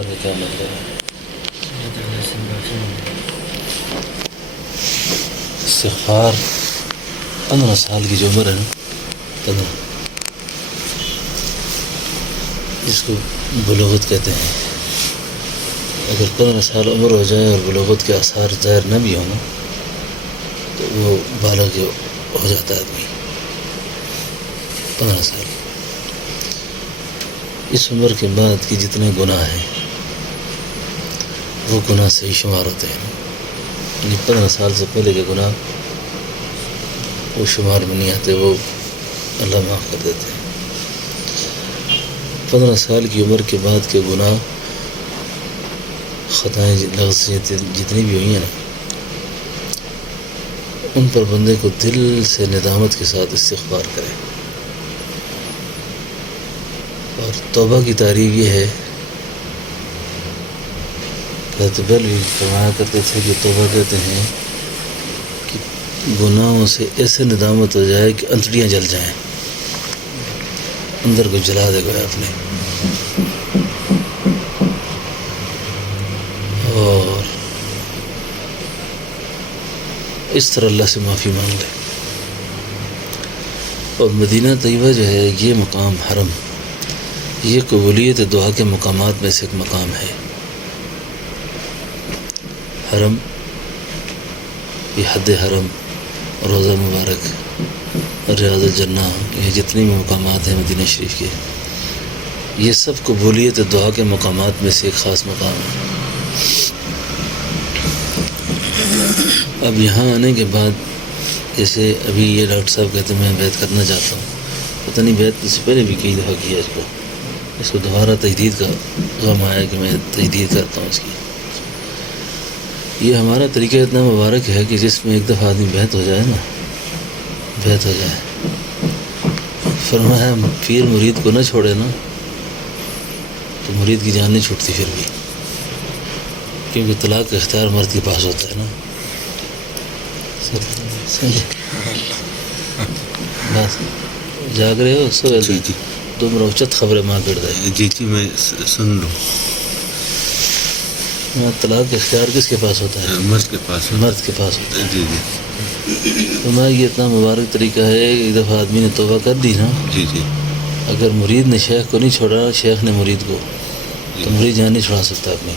استغفار کا کیا مطلب ہے؟ استغفار 15 سال کی جو عمر ہے نا، 15، جس کو بلوغت کہتے ہیں، اگر 15 سال عمر ہو جائے اور بلوغت کے آثار ظاہر نہ بھی ہوں تو وہ بالغ ہو جاتا ہے آدمی 15 سال۔ اس عمر کے بعد کے جتنے گناہ ہیں وہ گناہ صحیح شمار ہوتے ہیں، یعنی 15 سال سے پہلے کے گناہ وہ شمار میں نہیں آتے، وہ اللہ معاف کر دیتے ہیں۔ 15 سال کی عمر کے بعد کے گناہ، خطائیں لغزیں جتنی بھی ہوئی ہیں نا، ان پر بندے کو دل سے ندامت کے ساتھ استغفار کرے۔ اور توبہ کی تعریف یہ ہے، حضرت بل بھی فرمایا کرتے تھے کہ توبہ کہتے ہیں کہ گناہوں سے ایسے ندامت ہو جائے کہ انتڑیاں جل جائیں، اندر کو جلا دے گا اپنے، اور اس طرح اللہ سے معافی مانگ لے۔ اور مدینہ طیبہ جو ہے، یہ مقام حرم، یہ قبولیت دعا کے مقامات میں سے ایک مقام ہے۔ حرم، یہ حد حرم، روضہ مبارک، ریاض الجنہ، یہ جتنے بھی مقامات ہیں مدینہ شریف کے، یہ سب قبولیت دعا کے مقامات میں سے ایک خاص مقام ہے۔ اب یہاں آنے کے بعد، جیسے ابھی یہ ڈاکٹر صاحب کہتے ہیں میں بیعت کرنا چاہتا ہوں، پتہ نہیں بیعت اس سے پہلے بھی کئی دفعہ کیا اس کو دوبارہ تجدید کا غم آیا کہ میں تجدید کرتا ہوں اس کی۔ یہ ہمارا طریقہ اتنا مبارک ہے کہ جس میں ایک دفعہ آدمی بیعت ہو جائے نا، بیعت ہو جائے، فرمایا پیر مرید کو نہ چھوڑے نا تو مرید کی جان نہیں چھوٹتی پھر بھی، کیونکہ طلاق کا اختیار مرد کے پاس ہوتا ہے نا۔ بس جاگ رہے ہو سو جی جی تم روچت خبریں ماں کر دے۔ جی جی میں سن لوں۔ طلاق کا اختیار کس کے پاس ہوتا ہے؟ مرد کے پاس، مرد کے پاس ہوتا ہے۔ جی جی تو میں یہ اتنا مبارک طریقہ ہے، ایک دفعہ آدمی نے توبہ کر دی نا، جی جی اگر مرید نے شیخ کو نہیں چھوڑا، شیخ نے مرید کو، تو مرید جان نہیں چھوڑا سکتا اپنی۔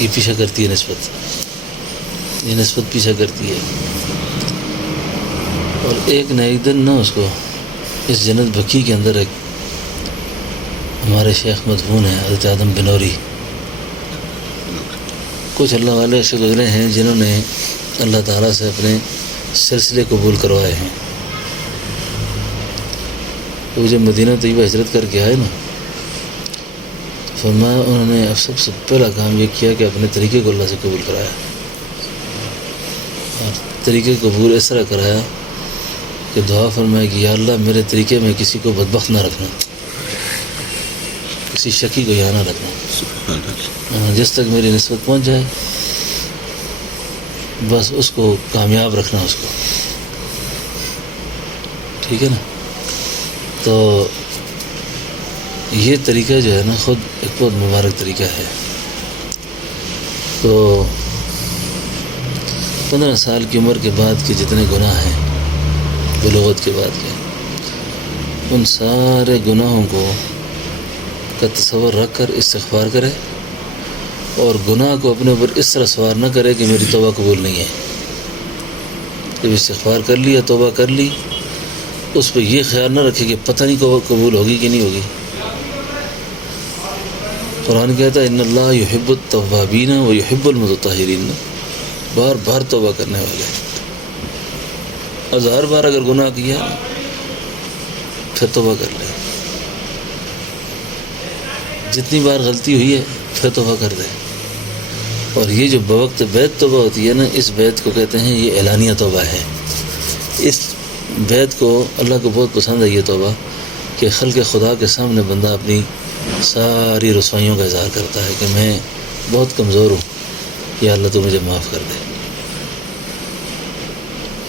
یہ پیچھا کرتی ہے نسبت، یہ نسبت پیچھا کرتی ہے۔ اور ایک نہ ایک دن نا اس کو اس جنت بکی کے اندر ایک ہمارے شیخ مدفون ہیں، حضرت آدم بنوری، کچھ اللہ والے ایسے گزرے ہیں جنہوں نے اللہ تعالیٰ سے اپنے سلسلے قبول کروائے ہیں۔ وہ جب مدینہ طیبہ ہجرت کر کے آئے نا، فرمایا انہوں نے اب سب سے پہلا کام یہ کیا کہ اپنے طریقے کو اللہ سے قبول کرایا، اور طریقے قبول اس طرح کرایا کہ دعا فرمایا کہ یا اللہ میرے طریقے میں کسی کو بدبخت نہ رکھنا، کسی شکی کو یہاں نہ رکھنا، جس تک میری نسبت پہنچ جائے بس اس کو کامیاب رکھنا، اس کو، ٹھیک ہے نا۔ تو یہ طریقہ جو ہے نا خود ایک بہت مبارک طریقہ ہے۔ تو 15 سال کی عمر کے بعد کے جتنے گناہ ہیں بلوغت کے بعد کے، ان سارے گناہوں کا تصور رکھ کر استغفار کرے، اور گناہ کو اپنے اوپر اس طرح سوار نہ کرے کہ میری توبہ قبول نہیں ہے۔ جب استغفار کر لیا، توبہ کر لی، اس پہ یہ خیال نہ رکھے کہ پتہ نہیں قبول ہوگی کہ نہیں ہوگی۔ قرآن کہتا ہے ان اللہ یحب التوابین و یحب المتطہرین، بار بار توبہ کرنے والے، 1000 بار اگر گناہ کیا پھر توبہ کر لے، جتنی بار غلطی ہوئی ہے پھر توبہ کر دے۔ اور یہ جو بوقت بیعت توبہ ہوتی ہے نا، اس بیعت کو کہتے ہیں یہ اعلانیہ توبہ ہے۔ اس بیعت کو اللہ کو بہت پسند ہے یہ توبہ، کہ خلق خدا کے سامنے بندہ اپنی ساری رسوائیوں کا اظہار کرتا ہے کہ میں بہت کمزور ہوں، یا اللہ تو مجھے معاف کر دے،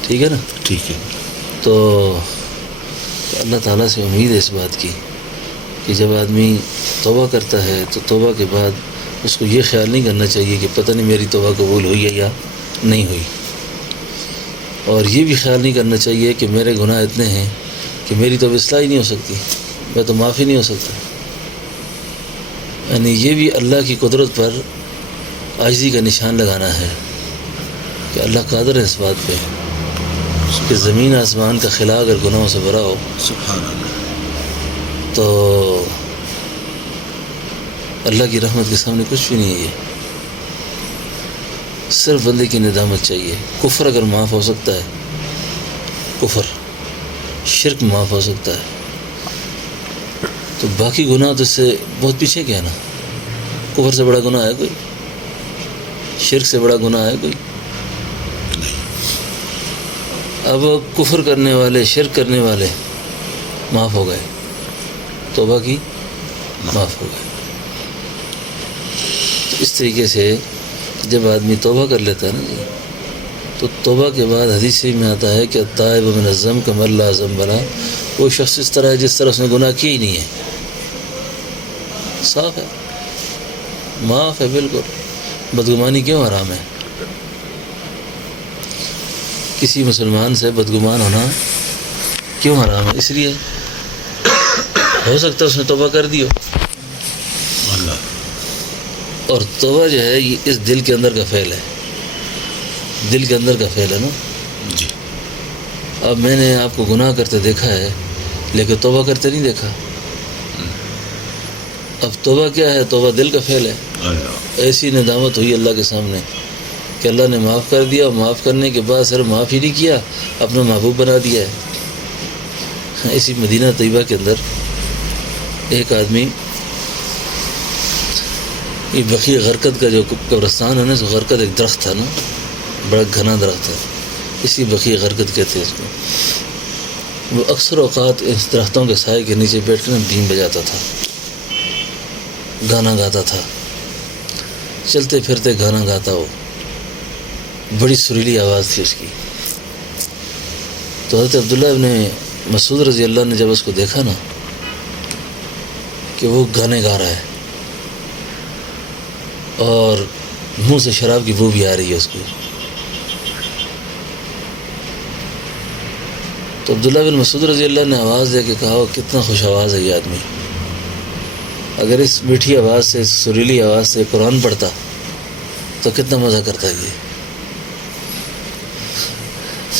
ٹھیک ہے نا۔ ٹھیک ہے۔ تو اللہ تعالیٰ سے امید ہے اس بات کی کہ کہ جب آدمی توبہ کرتا ہے تو توبہ کے بعد اس کو یہ خیال نہیں کرنا چاہیے کہ پتہ نہیں میری توبہ قبول ہوئی ہے یا نہیں ہوئی، اور یہ بھی خیال نہیں کرنا چاہیے کہ میرے گناہ اتنے ہیں کہ میری تو اصلاح ہی نہیں ہو سکتی، میں تو معافی نہیں ہو سکتا۔ یعنی یہ بھی اللہ کی قدرت پر عاجزی کا نشان لگانا ہے کہ اللہ قادر ہے اس بات پہ کہ زمین آسمان کا خلا اگر گناہوں سے بھرا ہو سبحان اللہ۔ تو اللہ کی رحمت کے سامنے کچھ بھی نہیں ہے۔ یہ صرف بندے کی ندامت چاہیے۔ کفر اگر معاف ہو سکتا ہے، کفر شرک معاف ہو سکتا ہے، تو باقی گناہ تو اس سے بہت پیچھے کیا نا۔ کفر سے بڑا گناہ ہے کوئی؟ شرک سے بڑا گناہ ہے کوئی؟ اب کفر کرنے والے، شرک کرنے والے معاف ہو گئے، توبہ کی معاف ہو گئے۔ تو اس طریقے سے جب آدمی توبہ کر لیتا ہے نا جی، تو توبہ کے بعد حدیث میں آتا ہے کہ التائب من الذنب کمن لا ذنب لہ، وہ شخص اس طرح ہے جس طرح اس نے گناہ کیا ہی نہیں ہے، صاف ہے، معاف ہے بالکل۔ بدگمانی کیوں حرام ہے؟ کسی مسلمان سے بدگمان ہونا کیوں حرام ہے؟ اس لیے ہو سکتا ہے اس نے توبہ کر دی ہو، اللہ اور توبہ جو ہے یہ اس دل کے اندر کا فعل ہے، دل کے اندر کا فعل ہے نا۔ جی اب میں نے آپ کو گناہ کرتے دیکھا ہے لیکن توبہ کرتے نہیں دیکھا۔ اب توبہ کیا ہے؟ توبہ دل کا فعل ہے۔ اللہ ایسی ندامت ہوئی اللہ کے سامنے کہ اللہ نے معاف کر دیا، اور معاف کرنے کے بعد صرف معاف ہی نہیں کیا، اپنا محبوب بنا دیا ہے۔ اسی مدینہ طیبہ کے اندر ایک آدمی، یہ بقیع غرقد کا جو قبرستان ہے نا، اس غرقد ایک درخت تھا نا، بڑا گھنا درخت ہے، اسی بقیع غرقد کہتے ہیں اس کو۔ وہ اکثر اوقات اس درختوں کے سائے کے نیچے بیٹھ کر بین بجاتا تھا، گانا گاتا تھا، چلتے پھرتے گانا گاتا، وہ بڑی سریلی آواز تھی اس کی۔ تو حضرت عبداللہ ابن مسعود رضی اللہ نے جب اس کو دیکھا نا کہ وہ گانے گا رہا ہے اور منہ سے شراب کی بو بھی آ رہی ہے اس کو، تو عبداللہ بن مسعود رضی اللہ نے آواز دے کے کہا کتنا خوش آواز ہے یہ آدمی، اگر اس میٹھی آواز سے، اس سریلی آواز سے قرآن پڑھتا تو کتنا مزہ کرتا ہے یہ۔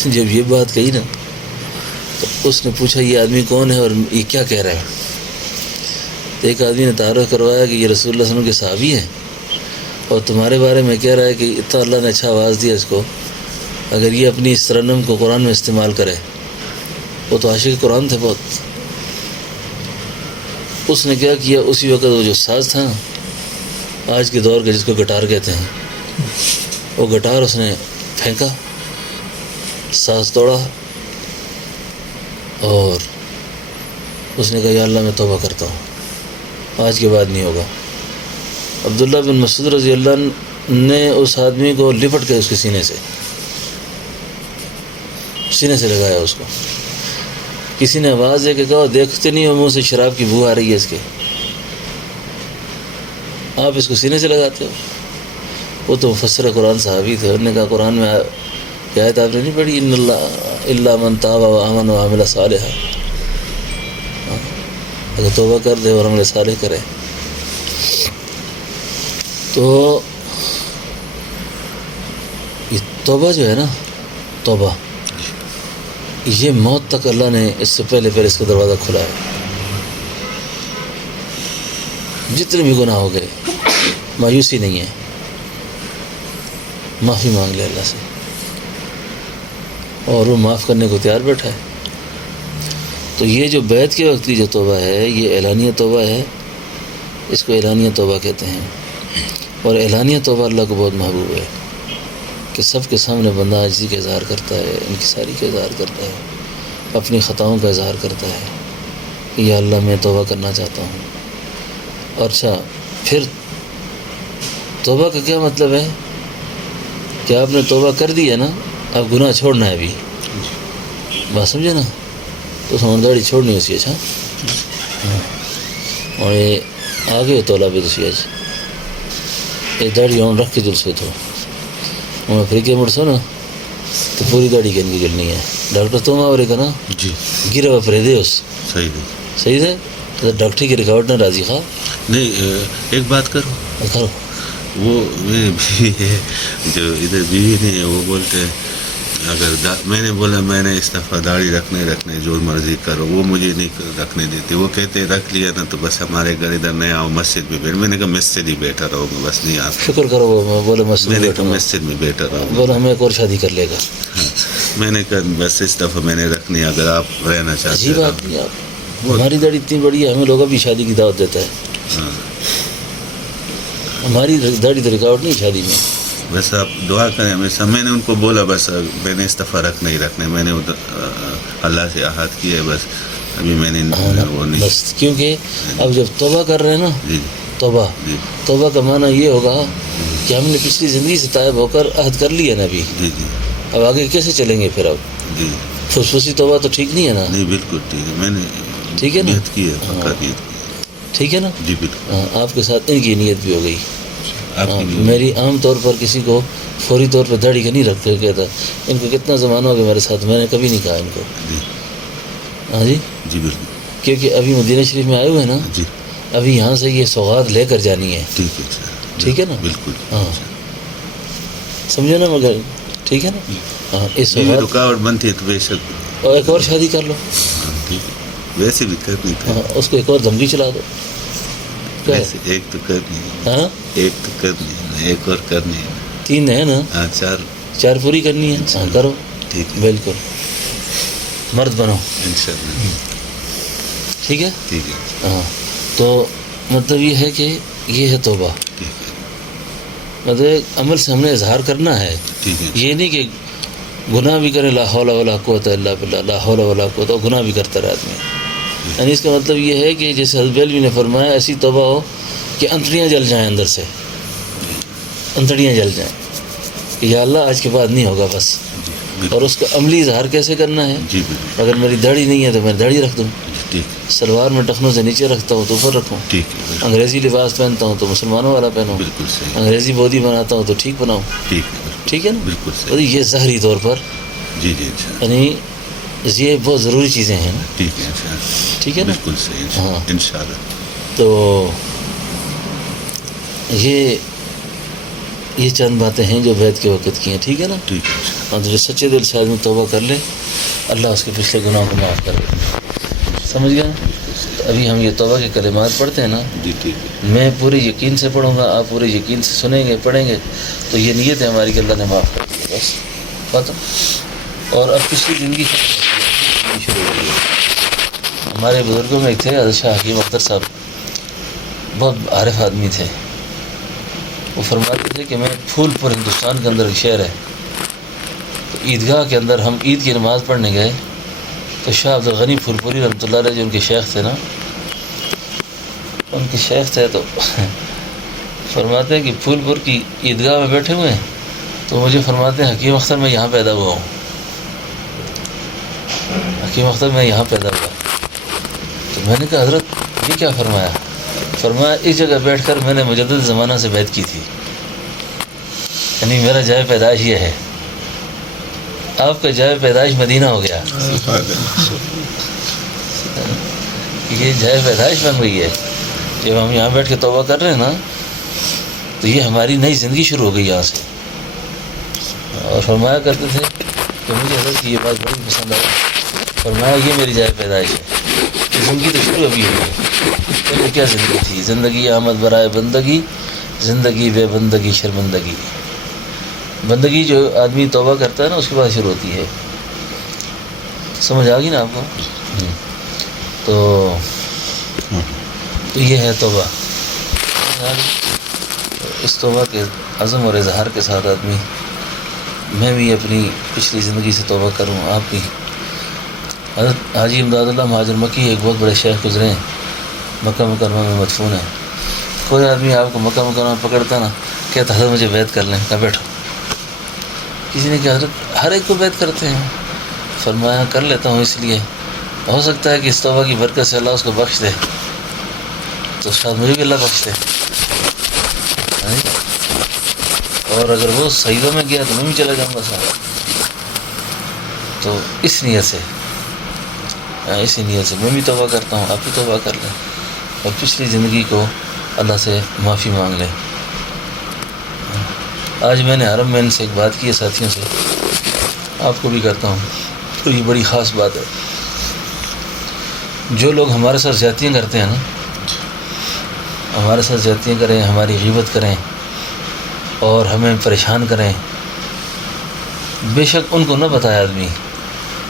جب یہ بات کہی نا تو اس نے پوچھا یہ آدمی کون ہے اور یہ کیا کہہ رہا ہے؟ تو ایک آدمی نے تعارف کروایا کہ یہ رسول اللہ صلی اللہ علیہ وسلم کے صحابی ہیں اور تمہارے بارے میں کہہ رہا ہے کہ اتنا اللہ نے اچھا آواز دیا اس کو، اگر یہ اپنی اس ترنم کو قرآن میں استعمال کرے۔ وہ تو عاشق قرآن تھے بہت۔ اس نے کیا کیا، اسی وقت وہ جو ساز تھا نا آج کے دور کے جس کو گٹار کہتے ہیں، وہ گٹار اس نے پھینکا، ساز توڑا اور اس نے کہا یا اللہ میں توبہ کرتا ہوں، آج کے بعد نہیں ہوگا۔ عبداللہ بن مسعود رضی اللہ نے اس آدمی کو لپٹ کے اس کے سینے سے لگایا اس کو۔ کسی نے آواز دے کے کہا دیکھتے نہیں ہو منہ سے شراب کی بو آ رہی ہے اس کے، آپ اس کو سینے سے لگاتے ہو؟ وہ تو مفسر قرآن صحابی تھے، انہوں نے کہا قرآن میں کیا آیت آپ نے نہیں پڑھی، ان اللہ الا من تاب وآمن وعمل صالحا، اگر توبہ کر دے اور عمل صالح کرے۔ تو یہ توبہ جو ہے نا، توبہ یہ موت تک اللہ نے اس سے پہلے اس کا دروازہ کھلا ہے۔ جتنے بھی گناہ ہو گئے مایوسی نہیں ہے، معافی مانگ لے اللہ سے، اور وہ معاف کرنے کو تیار بیٹھا ہے۔ تو یہ جو بیعت کے وقت کی جو توبہ ہے یہ اعلانیہ توبہ ہے، اس کو اعلانیہ توبہ کہتے ہیں۔ اور اعلانیہ توبہ اللہ کو بہت محبوب ہے کہ سب کے سامنے بندہ عاجزی کا اظہار کرتا ہے، انکساری کا اظہار کرتا ہے، اپنی خطاؤں کا اظہار کرتا ہے کہ یا اللہ میں توبہ کرنا چاہتا ہوں۔ اور اچھا پھر توبہ کا کیا مطلب ہے کہ آپ نے توبہ کر دی ہے نا، اب گناہ چھوڑنا ہے ابھی، بات سمجھے نا، تو سمجھداری چھوڑنی اسی۔ اچھا اور یہ آگے تولا بھی تھی آج یہ داڑھی آن رکھ کے جلسے تو میں پھر کے مڑ سو نا تو پوری داڑھی کے ان کی جلنی ہے ڈاکٹر تم آورے کا نا جی گرا ہوا پرے دے اس صحیح ہے. صحیح ہے تو ڈاکٹر کی رکاوٹ نہ راضی خواہ نہیں ایک بات کرو کرو وہ میری بیوی ہے جو ادھر بیوی نہیں ہے وہ بولتے ہیں اگر میں نے بولا میں نے اس دفعہ داڑھی رکھنے جو مرضی کرو وہ مجھے نہیں رکھنے دیتی وہ کہتے رکھ لیا نا تو بس ہمارے گھر ادھر نہیں آؤ مسجد میں بیٹھ میں نے کہا مسجد ہی بیٹھا رہو گا بس نہیں آتا شکر کرو وہ بولے میں نے کہا مسئلہ مسجد میں بیٹھا رہو گا بولے ہمیں ایک اور شادی کر لے گا ہاں میں نے کہا بس اس دفعہ میں نے رکھنی اگر آپ رہنا چاہتے عجیب آدمی آپ ہماری داڑھی اتنی بڑی ہے ہمیں لوگ ابھی شادی کی دعوت دیتا ہے ہاں ہماری داڑھی تو رکاوٹ نہیں شادی میں بس آپ دعا کریں ہمیشہ میں نے ان کو بولا بس میں نے اس دفعہ رکھنے میں نے اللہ سے احاط کیا ہے بس ابھی میں نے وہ نہیں بس کیونکہ اب جب توبہ کر رہے ہیں نا جی توبہ جی توبہ کا معنی یہ ہوگا کہ ہم نے پچھلی زندگی سے طائب ہو کر عہد کر لیا نا ابھی جی جی اب آگے کیسے چلیں گے پھر اب جی فسفسی توبہ تو ٹھیک نہیں ہے نا نہیں بالکل ٹھیک ہے میں نے ٹھیک ہے نا نیت کی ہے پکا نیت کی ٹھیک ہے نا جی بالکل ہاں آپ کے ساتھ ان کی نیت بھی ہو گئی آپ کی نیت میری عام طور پر کسی کو فوری طور پہ داڑھی کا نہیں رکھتے کہتا ان کو کتنا زمانہ ہو گیا میرے ساتھ میں نے کبھی نہیں کہا ان کو جی ہاں جی جی بالکل کیونکہ ابھی مدینہ شریف میں آئے ہوئے ہیں نا جی ابھی یہاں سے یہ سوغات لے کر جانی ہے ٹھیک ہے سر ٹھیک ہے نا بالکل ہاں سمجھو نا مگر ٹھیک ہے نا ہاں اس یہ سوغات رکاوٹ بنتی ہے تو بے شک اور ایک اور شادی کر لو ہاں ٹھیک ہے ویسے بھی کرنی تھی ہاں اس کو ایک اور دھمکی چلا دو کیا ہے؟ ویسے ایک تو کرنی ہے ہاں ایک تو کرنی ہے ایک اور کرنی ہے 3 ہے نا ہاں 4 4 پوری کرنی ہے ہاں کرو ٹھیک ہے بالکل مرد بنو انشاءاللہ ٹھیک ہے ٹھیک ہے ہاں تو مطلب یہ ہے کہ یہ ہے توبہ ٹھیک ہے مطلب ایک عمل سے ہم نے اظہار کرنا ہے ٹھیک ہے یہ نہیں کہ گناہ بھی کرے لا حول ولا قوت الا باللہ لا حول ولا قوت اور گناہ بھی کرتا رہے آدمی یعنی اس کا مطلب یہ ہے کہ جیسے حضرت بیلوی نے فرمایا ایسی توبہ ہو کہ انتڑیاں جل جائیں اندر سے انتڑیاں جل جائیں کہ یا اللہ آج کے بعد نہیں ہوگا بس جی اور بالکل اس کا عملی اظہار کیسے کرنا ہے جی بالکل اگر میری داڑھی نہیں ہے تو میں داڑھی رکھ دوں ٹھیک ہے سلوار میں ٹخنوں سے نیچے رکھتا ہوں تو اوپر رکھوں ٹھیک ہے بالکل انگریزی لباس پہنتا ہوں تو مسلمانوں والا پہنوں بالکل صحیح انگریزی بودی بناتا ہوں تو ٹھیک بناؤں ٹھیک ہے بالکل ٹھیک ہے نا بالکل اور صحیح یہ ظاہری طور پر جی جی انشاءاللہ یعنی یہ بہت ضروری چیزیں ہیں نا ٹھیک ہے انشاءاللہ ٹھیک ہے نا بالکل صحیح ہاں انشاءاللہ تو یہ چند باتیں ہیں جو بیت کے وقت کی ہیں ٹھیک ہے نا ٹھیک ہے انشاءاللہ اور جو سچے دل سے آدمی توبہ کر لے اللہ اس کے پچھلے گناہوں کو معاف کر دے سمجھ گیا نا تو ابھی ہم یہ توبہ کے کلمات پڑھتے ہیں نا جی ٹھیک ہے میں پورے یقین سے پڑھوں گا آپ پورے یقین سے سنیں گے پڑھیں گے تو یہ نیت ہے ہماری کہ اللہ نے معاف کر دیا بس ختم اور اب پچھلی زندگی شروع ہو گئی ہے ہمارے بزرگوں میں ایک تھے حضرت شاہ حکیم اختر صاحب بہت عارف آدمی تھے وہ فرماتے تھے کہ میں پھول پور ہندوستان کے اندر ایک شہر ہے تو عیدگاہ کے اندر ہم عید کی نماز پڑھنے گئے تو شاہ عبد الغنی پھول پوری رحمۃ اللہ علیہ جو ان کے شیخ تھے نا ان کے شیخ تھے تو فرماتے ہیں کہ پھول پور کی عیدگاہ میں بیٹھے ہوئے ہیں تو مجھے فرماتے ہیں حکیم اختر میں یہاں پیدا ہوا ہوں حکیم اختر میں یہاں پیدا ہوا تو میں نے کہا حضرت یہ کیا فرمایا فرمایا اس جگہ بیٹھ کر میں نے مجدد زمانہ سے بیعت کی تھی یعنی میرا جائے پیدائش یہ ہے آپ کا جائے پیدائش مدینہ ہو گیا یہ جائے پیدائش بن گئی ہے جب ہم یہاں بیٹھ کے توبہ کر رہے ہیں نا تو یہ ہماری نئی زندگی شروع ہو گئی یہاں سے اور فرمایا کرتے تھے کہ مجھے حضرت کی یہ بات بڑی پسند آئی فرمایا یہ میری جائے پیدائش ہے یہ زندگی تو شروع ابھی ہوئی ہے پہلے کیا زندگی تھی زندگی آمد برائے بندگی زندگی بے بندگی شرمندگی بندگی جو آدمی توبہ کرتا ہے نا اس کے بعد شروع ہوتی ہے سمجھ آ گئی نا آپ کو تو یہ ہے توبہ اس توبہ کے عزم اور اظہار کے ساتھ آدمی میں بھی اپنی پچھلی زندگی سے توبہ کروں آپ بھی حضرت حاجی امداد اللہ مہاجر مکی ایک بہت بڑے شیخ گزرے ہیں مکہ مکرمہ میں مدفون ہے کوئی آدمی آپ کو مکہ مکرمہ پکڑتا نا کہتا حضرت مجھے بیعت کر لیں کہا بیٹھو کسی نے کہا حضرت ہر ایک کو بیعت کرتے ہیں فرمایا کر لیتا ہوں اس لیے ہو سکتا ہے کہ اس توبہ کی برکت سے اللہ اس کو بخش دے تو شاید مجھے بھی اللہ بخش دے. اور اگر وہ سجدوں میں گیا تو میں بھی چلا جاؤں گا ساتھ. تو اس نیت سے اسی نیت سے میں بھی توبہ کرتا ہوں, آپ بھی توبہ کر لیں اور پچھلی زندگی کو اللہ سے معافی مانگ لیں. آج میں نے حرم میں ان سے ایک بات کی ہے ساتھیوں سے, آپ کو بھی کرتا ہوں, تو یہ بڑی خاص بات ہے. جو لوگ ہمارے ساتھ زیادتیاں کرتے ہیں نا, ہمارے ساتھ زیادتیاں کریں, ہماری غیبت کریں اور ہمیں پریشان کریں, بے شک ان کو نہ بتائے آدمی,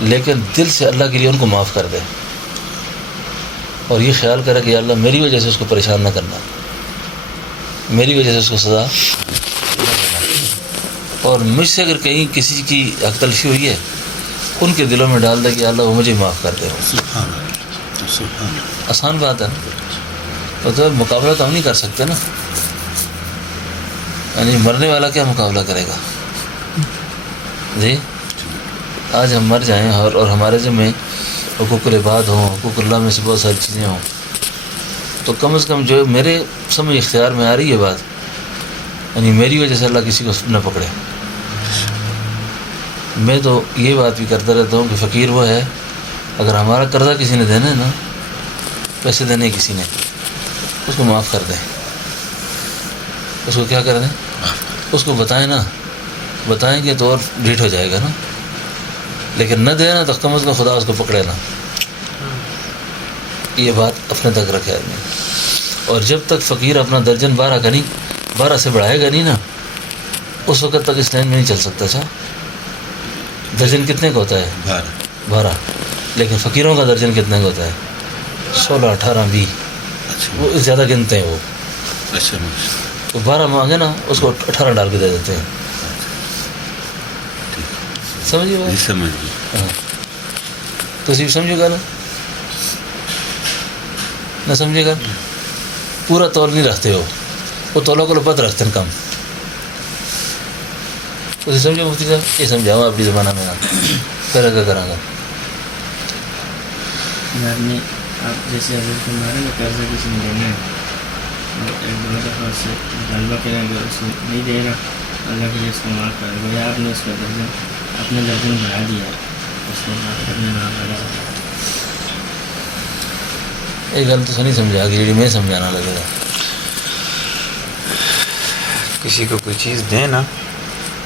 لیکن دل سے اللہ کے لیے ان کو معاف کر دے اور یہ خیال کرے کہ یا اللہ میری وجہ سے اس کو پریشان نہ کرنا, میری وجہ سے اس کو سزا. اور مجھ سے اگر کہیں کسی کی حق تلفی ہوئی ہے, ان کے دلوں میں ڈال دے کہ یا اللہ وہ مجھے معاف کر دے. آسان بات ہے نا, تو مقابلہ تو ہم نہیں کر سکتے نا, یعنی مرنے والا کیا مقابلہ کرے گا جی. آج ہم مر جائیں اور ہمارے ذمہ حقوق العباد ہوں, حقوق اللہ میں سے بہت ساری چیزیں ہوں, تو کم از کم جو میرے سمجھ اختیار میں آ رہی ہے بات, یعنی میری وجہ سے اللہ کسی کو نہ پکڑے. میں تو یہ بات بھی کرتا رہتا ہوں کہ فقیر وہ ہے, اگر ہمارا قرضہ کسی نے دینا ہے نا, پیسے دینے کسی نے, اس کو معاف کر دیں. اس کو کیا کر دیں, اس کو بتائیں نا, بتائیں گے تو اور ڈیٹ ہو جائے گا نا, لیکن نہ دینا تو کم از کم خدا اس کو پکڑے نا. یہ بات اپنے تک رکھے آدمی. اور جب تک فقیر اپنا درجن 12 سے بڑھائے گا نہیں نا, اس وقت تک اس لائن میں نہیں چل سکتا. اچھا درجن کتنے کا ہوتا ہے؟ 12. لیکن فقیروں کا درجن کتنے کا ہوتا ہے؟ 16, 18, 20. وہ زیادہ گنتے ہیں. وہ تو 12 مانگے نا, اس کو 18 ڈال کے دے دیتے ہیں. سمجھیے بات؟ ہاں, تو سمجھو گا نا, نہ سمجھے گا, پورا تول نہیں رکھتے ہو, وہ تولوں کو پت رکھتے ہیں کم. تو سمجھو مفتی صاحب, یہ سمجھاؤں اپنی زمانہ میں کرا گا. آپ جیسے حضرت ہمارے نا قرضہ کسی نے دینا ہے, ایک دو دفعہ سے طالبہ کریں گے, اس نے نہیں دے گا, اللہ کے لیے اس کو معاف کر دے گا. آپ نے اس کا درجن اپنے درجن بڑھا دیا, اس کو معاف کرنے میں آپ لگا. یہ گل تو نہیں سمجھا گی جی, میں سمجھانا لگے گا. کسی کو کوئی چیز دیں نا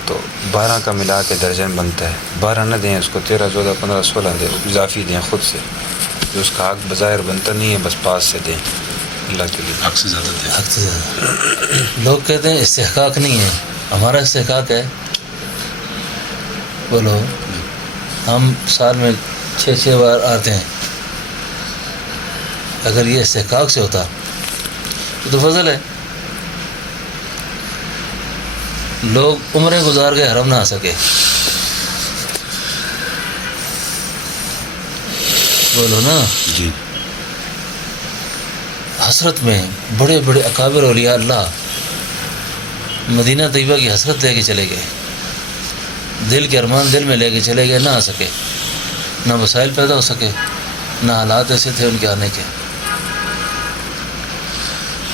تو 12 کا ملا کے درجن بنتا ہے. 12 نہ دیں, اس کو 13, 14, 15, 16 دیں, اضافی دیں خود سے, جو اس کا حق بظاہر بنتا نہیں ہے, بس پاس سے دیں اللہ کے لیے. حق سے زیادہ دیں. حق سے زیادہ. لوگ کہتے ہیں استحقاق نہیں ہے, ہمارا استحقاق ہے. بولو, ہم سال میں 6 بار آتے ہیں, اگر یہ استحقاق سے ہوتا تو فضل ہے. لوگ عمریں گزار کے حرم نہ آ سکے. بولو نا جی. حسرت میں بڑے بڑے اکابر اولیاء اللہ مدینہ طیبہ کی حسرت لے کے چلے گئے, دل کے ارمان دل میں لے کے چلے گئے, نہ آ سکے, نہ وسائل پیدا ہو سکے, نہ حالات ایسے تھے ان کے آنے کے.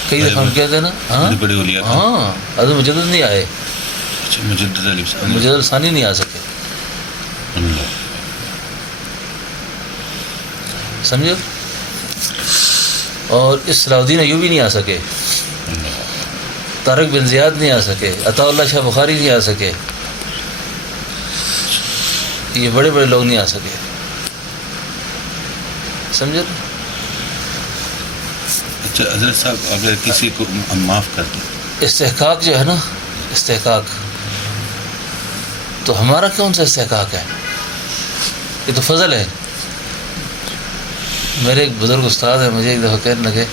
کئی دفعہ ہم کہتے ہیں نا, ہاں حضرت مجدد نہیں آئے, مجدد ثانی نہیں آ سکے. سمجھو, اور اس صلاح الدین ایوبی نہیں آ سکے, طارق بن زیاد نہیں آ سکے, عطا اللہ شاہ بخاری نہیں آ سکے, یہ بڑے بڑے لوگ نہیں آ سکے. سمجھے؟ اچھا حضرت صاحب, اگر کسی کو ہم معاف کر دیں, استحقاق جو ہے نا, استحقاق تو ہمارا کون سا استحقاق ہے؟ یہ تو فضل ہے. میرے ایک بزرگ استاد ہیں, مجھے ایک دفعہ کہنے لگے,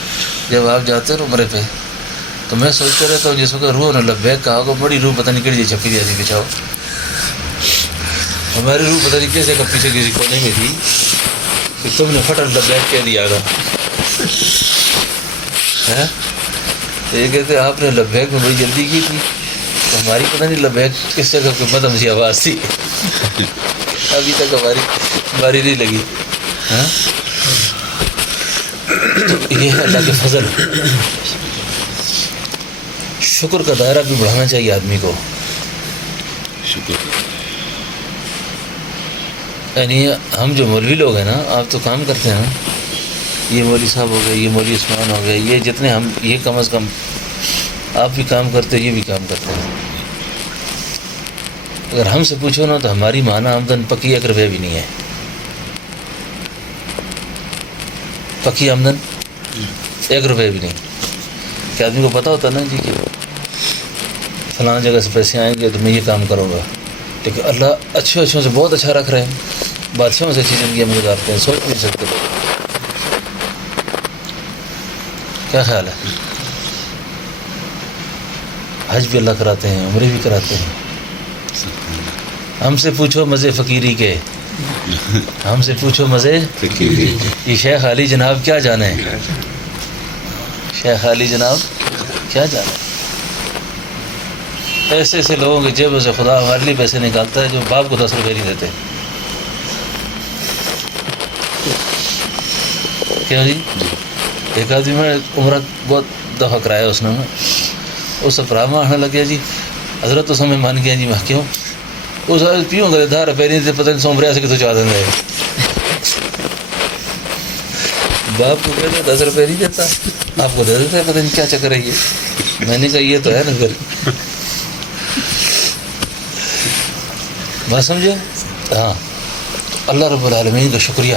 جب آپ جاتے ہو عمرے پہ تو میں سوچتا رہتا ہوں جس وقت روح نے لبیک کہا کو, بڑی روح پتہ نہیں کڑی چھپی جیسی بچھاؤ, ہماری روح پتہ نہیں کیسے کب پیچھے کسی کونے میں تھی کہ تم نے فٹل لبیک کہہ دیا گا. یہ کہتے آپ نے لبیک میں بڑی جلدی کی تھی, ہماری پتہ نہیں لبیک کس جگہ کوئی مدم سی آواز تھی, ابھی تک ہماری باری نہیں لگی. تو یہ ہے اللہ کے فضل. شکر کا دائرہ بھی بڑھانا چاہیے آدمی کو. شکر. یعنی ہم جو مولوی لوگ ہیں نا، آپ تو کام کرتے ہیں نا، یہ مولوی صاحب ہو گئے، یہ مولوی عثمان ہو گئے، یہ جتنے ہم، یہ کم از کم آپ بھی کام کرتے، یہ بھی کام کرتے ہیں. اگر ہم سے پوچھو نا تو ہماری ماہانہ آمدن پکی 1 روپے بھی نہیں ہے. پکی آمدن 1 روپے بھی نہیں. کہ آدمی کو پتہ ہوتا نا جی کہ فلاں جگہ سے پیسے آئیں گے تو میں یہ کام کروں گا. لیکن اللہ اچھے اچھوں سے بہت اچھا رکھ رہے ہیں. بادشاہوں سے اچھی زندگی ہم گزارتے ہیں، سوچ نہیں سکتے. کیا خیال ہے؟ حج بھی اللہ کراتے ہیں، عمرے بھی کراتے ہیں. ہم سے پوچھو مزے فقیری کے، ہم سے پوچھو مزے فقیری. یہ شیخ علی جناب کیا جانے، شیخ علی جناب کیا جانے. ایسے ایسے لوگوں کے جیبوں سے خدا ہمارے لیے پیسے نکالتا ہے جو باپ کو 10 روپے نہیں دیتے. کیوں جی؟ ایک آدمی میں عمرہ بہت دفعہ کرایا اس نے، اس پراما آنے لگ گیا جی حضرت اس میں مان گیا جی. میں کیوں؟ اس پیوں گے 10 روپے نہیں دیتے، پتہ نہیں سومریا سے کتوں چاہ دیں گے. باپ کو کہتے 10 روپے نہیں دیتا، آپ کو دے دیتا ہے. پتہ نہیں کیا چکر ہے یہ. میں نے کہا یہ تو ہے نا پھر بات سمجھو. ہاں اللہ رب العالمین کا شکریہ.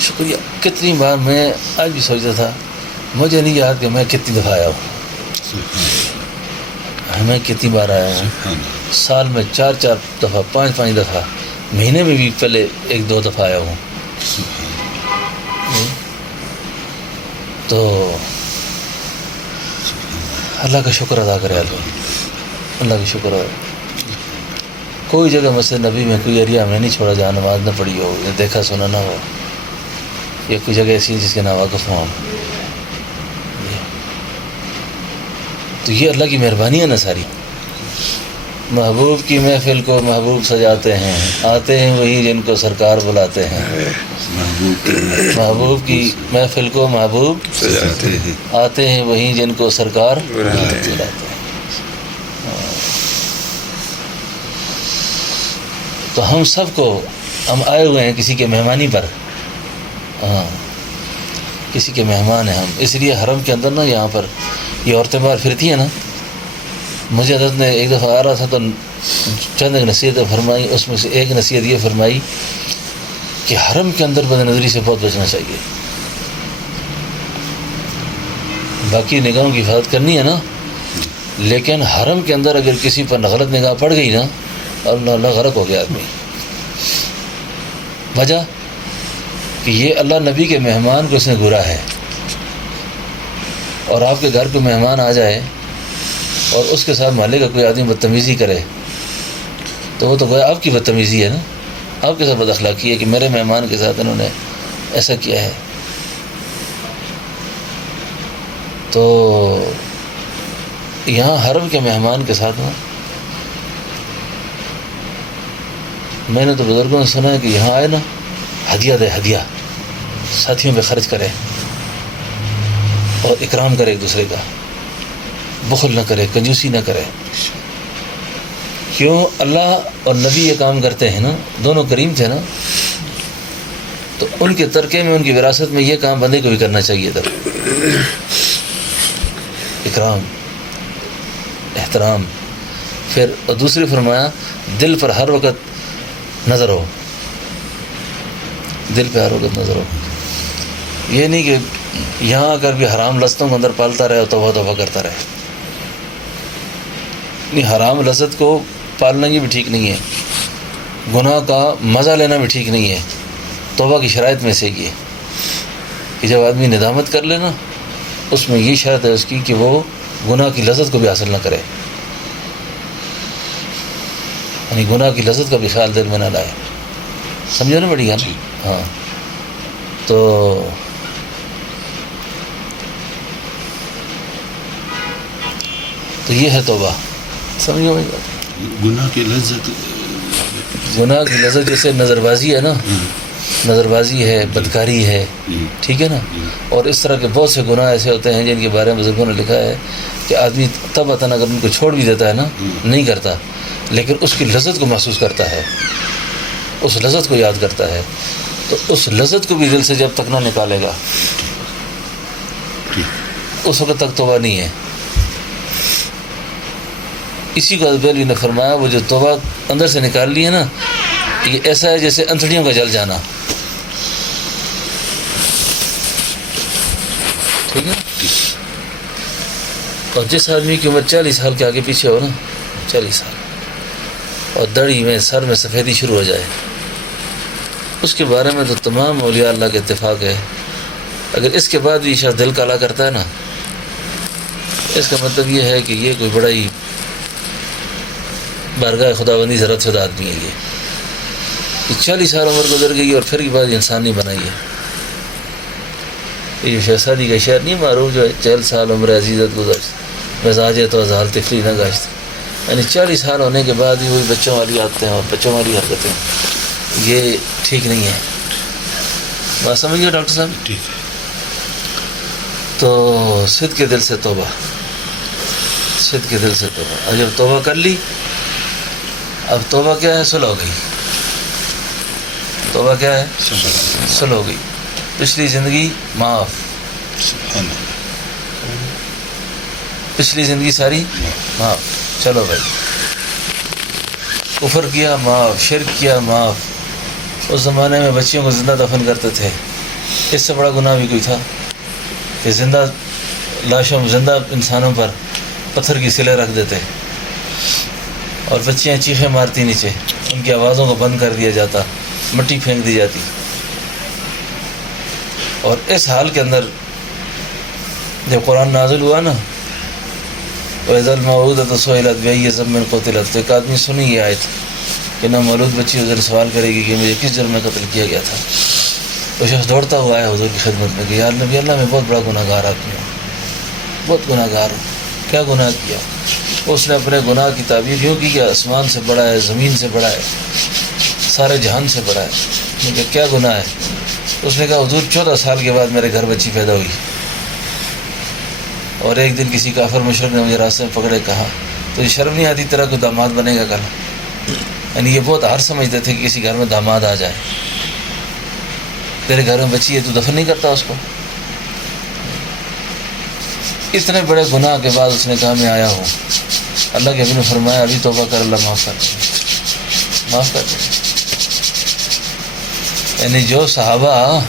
شکریہ. کتنی بار میں آج بھی سوچتا تھا، مجھے نہیں یاد کہ میں کتنی دفعہ آیا ہوں. میں کتنی بار آیا ہوں، سال میں 4 دفعہ 5 دفعہ، مہینے میں بھی پہلے 1-2 دفعہ آیا ہوں. تو اللہ کا شکر ادا کرے. اللہ کا شکر ادا. کوئی جگہ مسجد نبی میں کوئی ایریا میں نہیں چھوڑا جہاں نماز نہ پڑھی ہو یا دیکھا سنا نہ ہو، یا کوئی جگہ ایسی جس کے ناواقف ہوں. تو یہ اللہ کی مہربانی ہے نا ساری. محبوب کی محفل کو محبوب سجاتے ہیں، آتے ہیں وہی جن کو سرکار بلاتے ہیں. محبوب کی محفل کو محبوب سجاتے ہیں، آتے ہیں وہی جن کو سرکار بلاتے ہیں. تو ہم سب کو، ہم آئے ہوئے ہیں کسی کے مہمانی پر. ہاں کسی کے مہمان ہیں ہم. اس لیے حرم کے اندر نا یہاں پر یہ عورتیں باہر پھرتی ہیں نا. مجھے حضرت نے ایک دفعہ آ رہا تھا تو چند ایک نصیحتیں فرمائی. اس میں سے ایک نصیحت یہ فرمائی کہ حرم کے اندر بد نظری سے بہت بچنا چاہیے. باقی نگاہوں کی حفاظت کرنی ہے نا، لیکن حرم کے اندر اگر کسی پر غلط نگاہ پڑ گئی نا، اللہ غرق ہو گیا آدمی. وجہ کہ یہ اللہ نبی کے مہمان کو اس نے گرا ہے. اور آپ کے گھر کو مہمان آ جائے اور اس کے ساتھ محلے کا کوئی آدمی بدتمیزی کرے تو وہ تو گویا آپ کی بدتمیزی ہے نا، آپ کے ساتھ بد اخلاقی ہے کہ میرے مہمان کے ساتھ انہوں نے ایسا کیا ہے. تو یہاں حرم کے مہمان کے ساتھ میں نے تو بزرگوں سے سنا ہے کہ یہاں آئے نا ہدیہ دے، ہدیہ ساتھیوں پہ خرچ کرے اور اکرام کرے ایک دوسرے کا، بخل نہ کرے، کنجوسی نہ کرے. کیوں؟ اللہ اور نبی یہ کام کرتے ہیں نا، دونوں کریم تھے نا، تو ان کے ترکے میں، ان کی وراثت میں یہ کام بندے کو بھی کرنا چاہیے تھا. اکرام، احترام. پھر اور دوسری فرمایا دل پر ہر وقت نظر ہو، دل پہ ہر وقت نظر ہو. یہ نہیں کہ یہاں اگر بھی حرام لذتوں کو اندر پالتا رہے اور توبہ توبہ کرتا رہے. نہیں، حرام لذت کو پالنا یہ بھی ٹھیک نہیں ہے، گناہ کا مزہ لینا بھی ٹھیک نہیں ہے. توبہ کی شرائط میں سے یہ کہ جب آدمی ندامت کر لینا، اس میں یہ شرط ہے اس کی کہ وہ گناہ کی لذت کو بھی حاصل نہ کرے، یعنی گناہ کی لذت کا بھی خیال دل میں نہ لائے. سمجھو نا بڑی گل. ہاں تو یہ ہے توبہ. سمجھو بھائی بات. گناہ کی لذت، گناہ کی لذت جیسے نظر بازی ہے نا، نظر بازی ہے، بدکاری ہے، ٹھیک ہے نا، اور اس طرح کے بہت سے گناہ ایسے ہوتے ہیں جن کے بارے میں بزرگوں نے لکھا ہے کہ آدمی تب اگر ان کو چھوڑ بھی دیتا ہے نا، نہیں کرتا، لیکن اس کی لذت کو محسوس کرتا ہے، اس لذت کو یاد کرتا ہے، تو اس لذت کو بھی دل سے جب تک نہ نکالے گا اس وقت تک توبہ نہیں ہے۔ اسی کو ازبیلوی نے فرمایا وہ جو توبہ اندر سے نکال لی ہے نا، یہ ایسا ہے جیسے انتڑیوں کا جل جانا، ٹھیک ہے۔ اور جس آدمی کی عمر 40 سال کے آگے پیچھے ہو نا، 40 سال، اور داڑھی میں سر میں سفیدی شروع ہو جائے، اس کے بارے میں تو تمام اولیاء اللہ کے اتفاق ہے، اگر اس کے بعد بھی شخص دل کالا کرتا ہے نا، اس کا مطلب یہ ہے کہ یہ کوئی بڑا ہی بارگاہ خداوندی ضرورت شدہ آدمی ہے۔ یہ 40 سال عمر گزر گئی اور پھر کے بعد انسان نہیں بنائی ہے۔ یہ جو شہزادی کا شعر نہیں معروف جو ہے، 40 سال عمر عزیزت گزشت مزاج تو ازال طفلی نہ گاشت، یعنی 40 سال ہونے کے بعد ہی وہی بچوں والی عادتیں اور بچوں والی حرکتیں، یہ ٹھیک نہیں ہے۔ بات سمجھیے ڈاکٹر صاحب؟ ٹھیک ہے۔ تو صدق کے دل سے توبہ، صدق کے دل سے توبہ، اور جب توبہ کر لی، اب توبہ کیا ہے؟ صلح ہو گئی۔ توبہ کیا ہے؟ صلح ہو گئی، پچھلی زندگی معاف، پچھلی زندگی ساری معاف، چلو بھائی، کفر کیا معاف، شرک کیا معاف۔ اس زمانے میں بچیوں کو زندہ دفن کرتے تھے، اس سے بڑا گناہ بھی کوئی تھا کہ زندہ لاشوں، زندہ انسانوں پر پتھر کی سلیں رکھ دیتے اور بچیاں چیخیں مارتی نیچے، ان کی آوازوں کو بند کر دیا جاتا، مٹی پھینک دی جاتی۔ اور اس حال کے اندر جب قرآن نازل ہوا نا، وَإِذَا الْمَوْءُودَةُ سُئِلَتْ بِأَيِّ ذَنبٍ قُتِلَتْ، تو ایک آدمی سنی یہ آیت کہ نہ مولود بچی حضور سوال کرے گی کہ مجھے کس جرم میں قتل کیا گیا تھا۔ وہ شخص دوڑتا ہوا آیا حضور کی خدمت میں کہ یا نبی اللہ، میں بہت بڑا گناہ گار آدمی ہوں، بہت گناہ گار ہوں۔ کیا گناہ کیا؟ اس نے اپنے گناہ کی تعبیر یوں کی کہ آسمان سے بڑا ہے، زمین سے بڑا ہے، سارے جہان سے بڑا ہے۔ میں کہا کیا گناہ ہے؟ اس نے کہا حضور 14 سال کے بعد میرے گھر بچی پیدا ہوئی، اور ایک دن کسی کافر مشرک نے مجھے راستے میں پکڑے، کہا تو یہ شرم نہیں آتی تیرا کوئی داماد بنے گا کل؟ یعنی یہ بہت ہار سمجھتے تھے کہ کسی گھر میں داماد آ جائے، تیرے گھر میں بچی ہے تو دفن نہیں کرتا اس کو؟ اتنے بڑے گناہ کے بعد اس نے کہا میں آیا ہوں۔ اللہ کے نبی نے فرمایا ابھی توبہ کر، اللہ معاف کر دے، معاف کر دے۔ یعنی جو صحابہ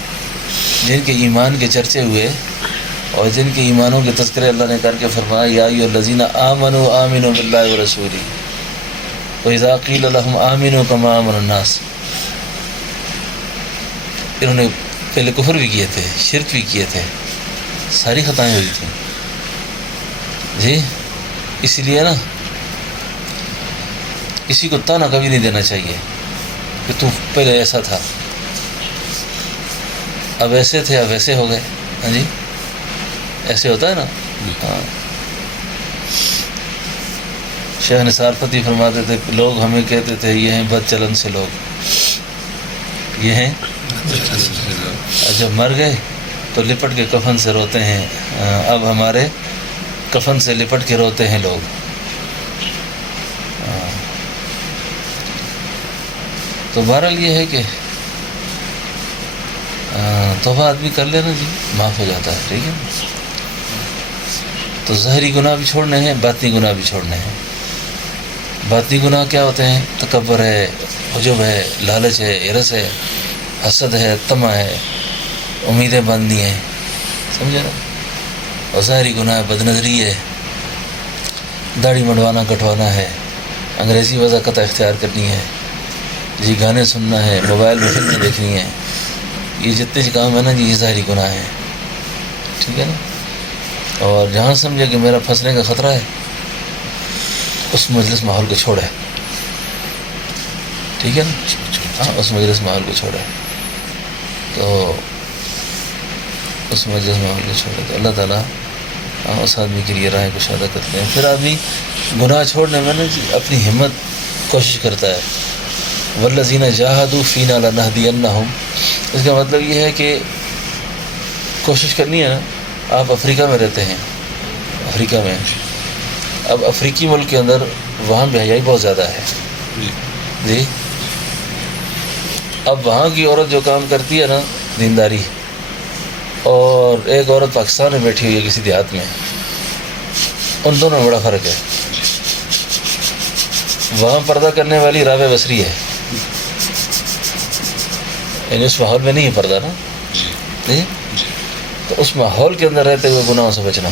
جن کے ایمان کے چرچے ہوئے اور جن کے ایمانوں کے تذکرے اللہ نے کر کے فرمایا یا ایھا الذین آمنوا آمنوا باللہ ورسولہ وَإِذَا قِیلَ لَهُمْ آمِنُوا كَمَا آمَنَ النَّاسُ، انہوں نے پہلے کفر بھی کیے تھے، شرک بھی کیے تھے، ساری خطائیں ہوئی تھیں جی۔ اسی لیے نا کسی کو تانا کبھی نہیں دینا چاہیے کہ تو پہلے ایسا تھا، اب ایسے تھے اب ایسے ہو گئے، ہاں جی، ایسے ہوتا ہے نا۔ ہاں، شیخ نثار فتح فرماتے تھے لوگ ہمیں کہتے تھے یہ ہیں بد چلن سے لوگ، یہ ہیں، اور جب مر گئے تو لپٹ کے کفن سے روتے ہیں، اب ہمارے کفن سے لپٹ کے روتے ہیں لوگ۔ تو بہرحال یہ ہے کہ توبہ آدمی کر لینا جی، معاف ہو جاتا ہے، ٹھیک ہے۔ تو ظاہری گناہ بھی چھوڑنے ہیں، باطنی گناہ بھی چھوڑنے ہیں۔ باطنی گناہ کیا ہوتے ہیں؟ تکبر ہے، عجب ہے، لالچ ہے، ہرس ہے، حسد ہے، طمع ہے، امیدیں باندھنی ہیں، سمجھے نا۔ اور ظاہری گناہ بد نظری ہے، داڑھی منڈوانا کٹوانا ہے، انگریزی وضاحت اختیار کرنی ہے جی، گانے سننا ہے، موبائل میں فلمیں دیکھنی ہے، یہ جتنے کام ہے نا جی، یہ ظاہری گناہ ہے، ٹھیک ہے نا۔ اور جہاں سمجھے کہ میرا پھنسنے کا خطرہ ہے اس مجلس ماحول کو چھوڑے، ٹھیک ہے نا، ہاں اس مجلس ماحول کو چھوڑے، تو اس مجلس ماحول کو چھوڑے تو اللہ تعالیٰ اس آدمی کے لیے راہ کشادہ کرتے ہیں۔ پھر آدمی گناہ چھوڑنے میں نا جی اپنی ہمت کوشش کرتا ہے والذین جاہدوا فینا لنہدینہم، اس کا مطلب یہ ہے کہ کوشش کرنی ہے نا. آپ افریقہ میں رہتے ہیں، افریقہ میں، اب افریقی ملک کے اندر وہاں بے حیائی بہت زیادہ ہے جی. اب وہاں کی عورت جو کام کرتی ہے نا دینداری، اور ایک عورت پاکستان میں بیٹھی ہوئی ہے کسی دیہات میں، ان دونوں میں بڑا فرق ہے. وہاں پردہ کرنے والی رابع بصری ہے، یعنی اس ماحول میں نہیں ہے پردہ نا جی. تو اس ماحول کے اندر رہتے ہوئے گناہوں سے بچنا،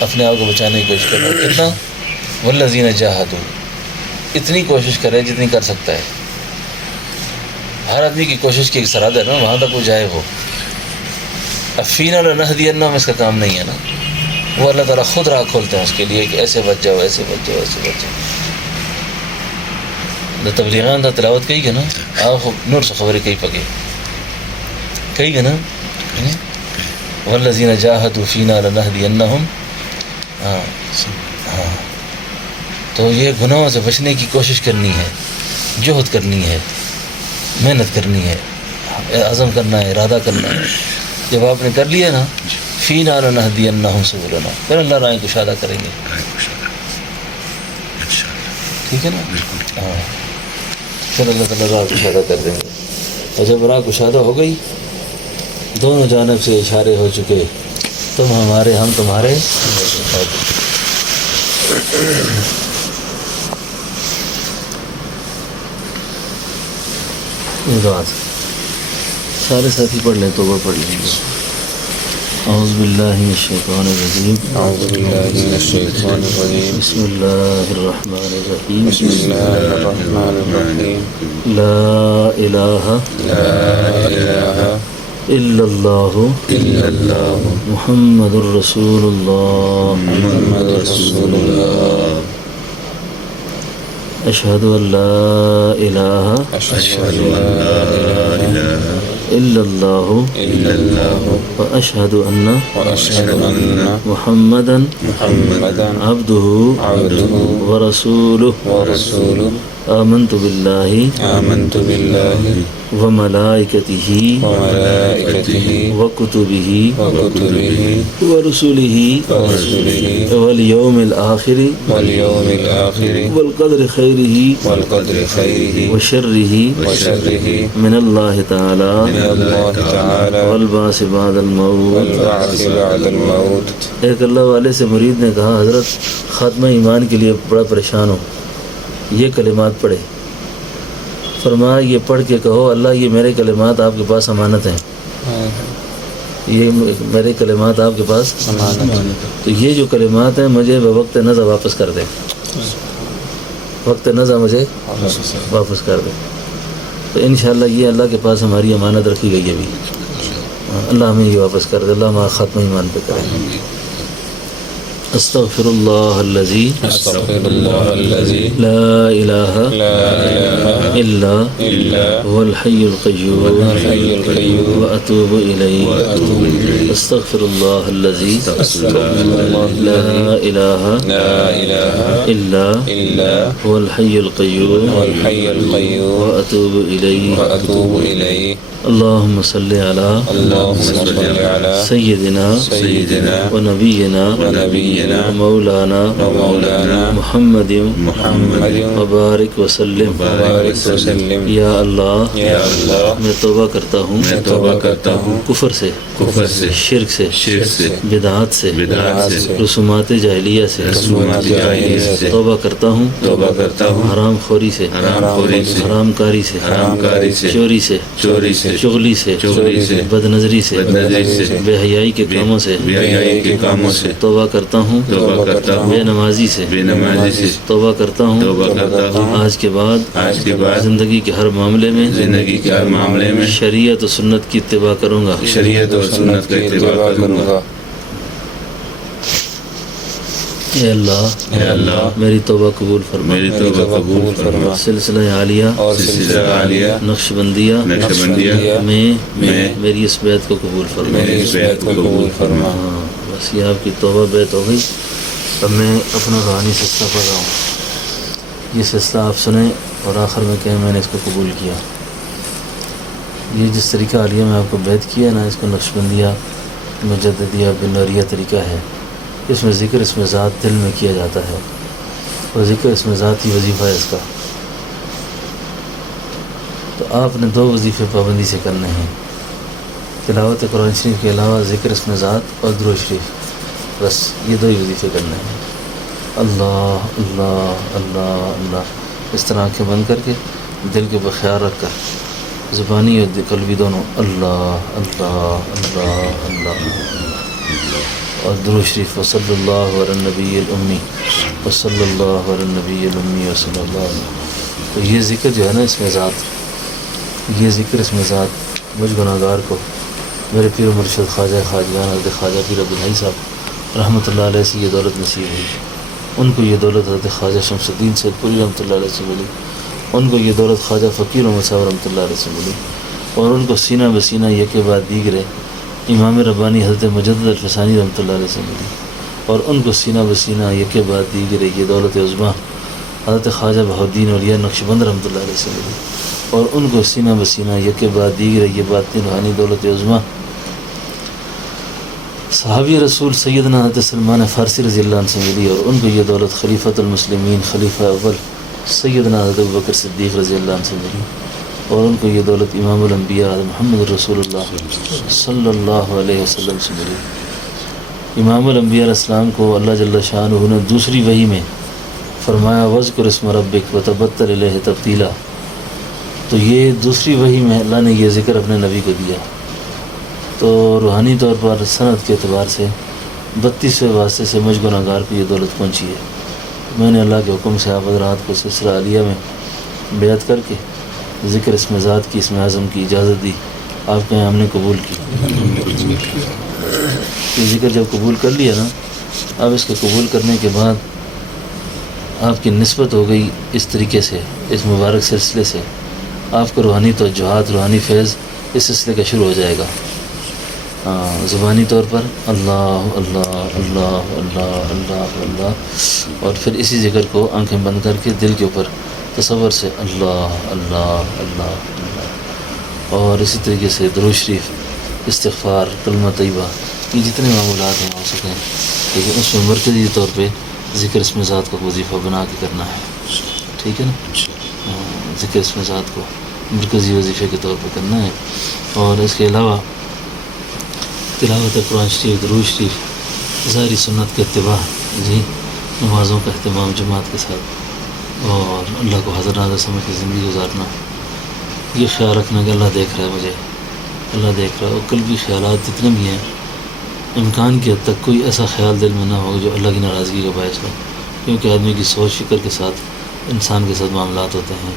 اپنے آپ کو بچانے کی کوشش کرنا. کتنا؟ والذین جاہدوا، اتنی کوشش کرے جتنی کر سکتا ہے. ہر آدمی کی کوشش کی ایک سرحد ہے نا، وہاں تک وہ جائے. وہ فینا لنہدینہم اس کا کام نہیں ہے نا، وہ اللہ تعالیٰ خود راہ کھولتے ہیں اس کے لیے کہ ایسے بچ جاؤ، ایسے بچ جاؤ، ایسے بچ جاؤ. تبلیغان تھا تلاوت کہی گا نا، آپ نور سے خبریں کہی پکے کہی گا نا. والذین جاہدوا فینا لنہدینہم. ہاں ہاں. تو یہ گناہوں سے بچنے کی کوشش کرنی ہے، جہد کرنی ہے، محنت کرنی ہے، عزم کرنا ہے، ارادہ کرنا ہے. جب آپ نے کر لیا نا، فینا لنہدینہم سبلنا، پھر اللہ راہیں کشادہ کریں گے. ٹھیک ہے نا؟ ہاں، پھر اللہ تعالیٰ راہ کشادہ کر دیں گے. اور جب راہ کشادہ ہو گئی، دونوں جانب سے اشارے ہو چکے، تم ہمارے ہم تمہارے. سارے ساتھی پڑھ لیں، توبہ پڑھ لیں گے. اعوذ باللہ من الشیطان الرجیم، اعوذ باللہ من الشیطان الرجیم، بسم اللہ الرحمن الرحیم. بسم اللہ الرحمن الرحیم. لا الہ لا الہ الا اللہ الا اللہ محمد الرسول اللہ. محمد رسول اللہ. اشہد ان لا الہ اشہد ان لا الہ الا اللہ الا اللہ واشہد ان واشہد ان محمدا محمدا عبدہ عبدہ ورسولہ. ورسولہ. آمنت باللہ آمنت باللہ وملائکتہ وملائکتہ وکتبہ وکتبہ ورسلہ ورسلہ والیوم الآخر والیوم الآخر والقدر خیرہ والقدر خیرہ وشرہ وشرہ من اللہ تعالی من اللہ تعالی والبعث بعد الموت. والبعث بعد الموت. ایک اللہ والے سے مرید نے کہا، حضرت خاتمہ ایمان کے لیے بڑا پریشان ہو، یہ کلمات پڑھے. فرمایا یہ پڑھ کے کہو، اللہ یہ میرے کلمات آپ کے پاس امانت ہیں، یہ میرے کلمات آپ کے پاس تو یہ جو کلمات ہیں مجھے بوقت نزع واپس کر دیں، وقت نزع مجھے واپس کر دیں. تو انشاءاللہ یہ اللہ کے پاس ہماری امانت رکھی گئی ہے ابھی. اللہ ہمیں یہ واپس کر دے، اللہ ہمارا خاتمہ ایمان پہ کرے. استغفر اللہ الذی استغفر اللہ الذی لا الہ لا الہ الا الا هو الحی القیوم الحی القیوم واتوب الیہ. واتوب الیہ. استغفر اللہ الذی استغفر اللہ لا الہ لا الہ الا الا هو الحی القیوم الحی القیوم واتوب الیہ. واتوب الیہ. اللہم صلی علی اللہم صلی علی سیدنا سیدنا ونبینا ونبینا ومولانا ومولانا محمد محمد وبارک وسلم. وبارک وسلم. یا اللہ یا اللہ میں توبہ کرتا ہوں میں توبہ کرتا ہوں کفر سے، کفر سے، شرک سے، شرک سے، بدعات سے، بدعات سے، رسومات جاہلیہ سے. رسومات جاہلیہ سے. توبہ کرتا ہوں توبہ کرتا ہوں حرام خوری سے، حرام خوری سے، حرام کاری سے، حرام کاری سے، چوری سے، چوری سے، چغلی سے، چغلی سے، بد نظری سے، بد نظری سے، بے حیائی کے کاموں سے. بے حیائی کے کاموں سے. توبہ کرتا ہوں توبہ کرتا ہوں بے نمازی سے. بے نمازی سے. توبہ کرتا ہوں توبہ کرتا ہوں آج کے بعد آج کے بعد زندگی کے ہر معاملے میں زندگی کے ہر معاملے میں شریعت و سنت کی اتباع کروں گا. شریعت اور سنت کا اتباع کروں گا. اے اللہ اے اللہ میری توبہ قبول فرما. میری توبہ قبول فرما. سلسلہ عالیہ اور سلسلہ عالیہ نقش بندیہ نقشبندیہ میں میری اس بیعت کو قبول فرما. میری اس بیعت کو قبول فرما. ہاں بس یہ آپ کی توبہ بیعت ہو گئی. اب میں اپنا روحانی سلسلہ پڑھ رہا ہوں. یہ سلسلہ آپ سنیں اور آخر میں کہیں میں نے اس کو قبول کیا. یہ جس طریقہ عالیہ میں آپ کو بیعت کیا نا، اس کو نقشبندیہ مجددیہ بنوریہ طریقہ ہے. اس میں ذکر اس میں ذات دل میں کیا جاتا ہے، اور ذکر اس میں ذات ہی وظیفہ ہے اس کا. تو آپ نے 2 وظیفے پابندی سے کرنے ہیں، تلاوت قرآن شریف کے علاوہ ذکر اس میں ذات اور درود شریف، بس یہ 2 ہی وظیفے کرنے ہیں. اللہ اللہ اللہ اللہ، اس طرح آنکھیں بند کر کے دل کے اوپر خیال رکھ کر، زبانی اور قلبی دونوں، اللہ اللہ اللہ اللہ، اور درود شریف وصلی اللہ علی النبی الامی وصلی اللہ علی النبی الامی وصلی اللہ علیہ. تو یہ ذکر جو ہے نا اس میں ذات، یہ ذکر اس میں ذات مجھ گناہ گار کو میرے پیر و مرشد خواجہ خواجگان حضرت خواجہ پیر عبدالحی صاحب رحمۃ اللہ علیہ سے یہ دولت نصیب ہوئی. ان کو یہ دولت حضرت خواجہ شمس الدین سید پوری رحمۃ اللہ علیہ سے ملی. ان کو یہ دولت خواجہ فقیر احمد صاحب رحمۃ اللہ علیہ سے ملی. اور ان کو سینہ بسینہ یک بعد دیگرے امام ربانی حضرت مجدد الفسانی رحمۃ اللہ علیہ سے ملی. اور ان کو سینہ بسینہ یک بعد دیگرے یہ دولت عظمیٰ حضرت خواجہ بہاؤالدین اولیاء نقشبند رحمۃ اللہ علیہ سے ملی. اور ان کو سینہ بسینہ یک بعد دیگرے یہ باطنی روحانی دولت عظمیٰ صحابی رسول سیدنا حضرت سلمان فارسی رضی اللہ عنہ سے ملی. اور ان کو یہ دولت خلیفۃ المسلمین خلیفہ اول سیدنا حضرت ابوبکر صدیق رضی اللہ عنہ سے ملی. اور ان کو یہ دولت امام الانبیاء محمد رسول اللہ صلی اللہ علیہ وسلم سے ملی. امام الانبیاء علیہ السلام کو اللہ جل شانہ نے دوسری وحی میں فرمایا وذکر اسم ربک وتبتل الیہ تبتیلا. تو یہ دوسری وحی میں اللہ نے یہ ذکر اپنے نبی کو دیا. تو روحانی طور پر سند کے اعتبار سے 32ویں واسطے سے مجھ گناہ گار کو یہ دولت پہنچی ہے. میں نے اللہ کے حکم سے آپ حضرات کو سلسلہ عالیہ میں بیعت کر کے ذکر اسم ذات کی اسم اعظم کی اجازت دی. آپ کہیں ہم نے قبول کی. یہ ذکر جب قبول کر لیا نا، اب اس کے قبول کرنے کے بعد آپ کی نسبت ہو گئی اس طریقے سے، اس مبارک سلسلے سے. آپ کو روحانی توجہات روحانی فیض اس سلسلے کا شروع ہو جائے گا. زبانی طور پر اللہ اللہ اللہ اللہ اللہ اللہ، اور پھر اسی ذکر کو آنکھیں بند کر کے دل کے اوپر تصور سے اللہ اللہ اللہ اللہ، اور اسی طریقے سے درود شریف استغفار کلمہ طیبہ، یہ جتنے معمولات ہیں ہو سکیں، لیکن اس میں مرکزی طور پہ ذکر اسم ذات کو وظیفہ بنا کے کرنا ہے. ٹھیک ہے نا؟ ذکر اسم ذات کو مرکزی وظیفے کے طور پہ کرنا ہے. اور اس کے علاوہ تلاوت قرآن شریف درود شریف ظاہری سنت کے اتباع، جی نمازوں کا اہتمام جماعت کے ساتھ، اور اللہ کو حاضر ناظر سمجھ کے زندگی گزارنا. یہ خیال رکھنا کہ اللہ دیکھ رہا ہے مجھے، اللہ دیکھ رہا ہے. اور قلبی خیالات جتنے بھی ہیں امکان کی حد تک کوئی ایسا خیال دل میں نہ ہو جو اللہ کی ناراضگی کا باعث ہو، کیونکہ آدمی کی سوچ فکر کے ساتھ انسان کے ساتھ معاملات ہوتے ہیں.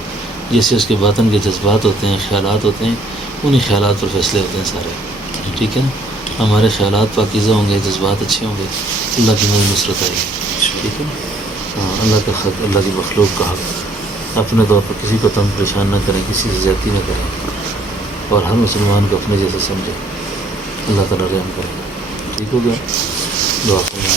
جیسے اس کے باطن کے جذبات ہوتے ہیں، خیالات ہوتے ہیں، انہی خیالات پر فیصلے ہوتے ہیں سارے. ٹھیک ہے نا؟ ہمارے خیالات پاکیزہ ہوں گے، جذبات اچھے ہوں گے، اللہ کی نصرت آئے گی. ٹھیک ہے نا؟ اللہ کا حق، اللہ کی مخلوق کا حق اپنے طور پر کسی کو تنگ پریشان نہ کریں، کسی سے زیادتی نہ کریں، اور ہر مسلمان کو اپنے جیسے سمجھیں. اللہ تعالیٰ رحم کرے. ٹھیک ہو گیا؟ دعا کرنا.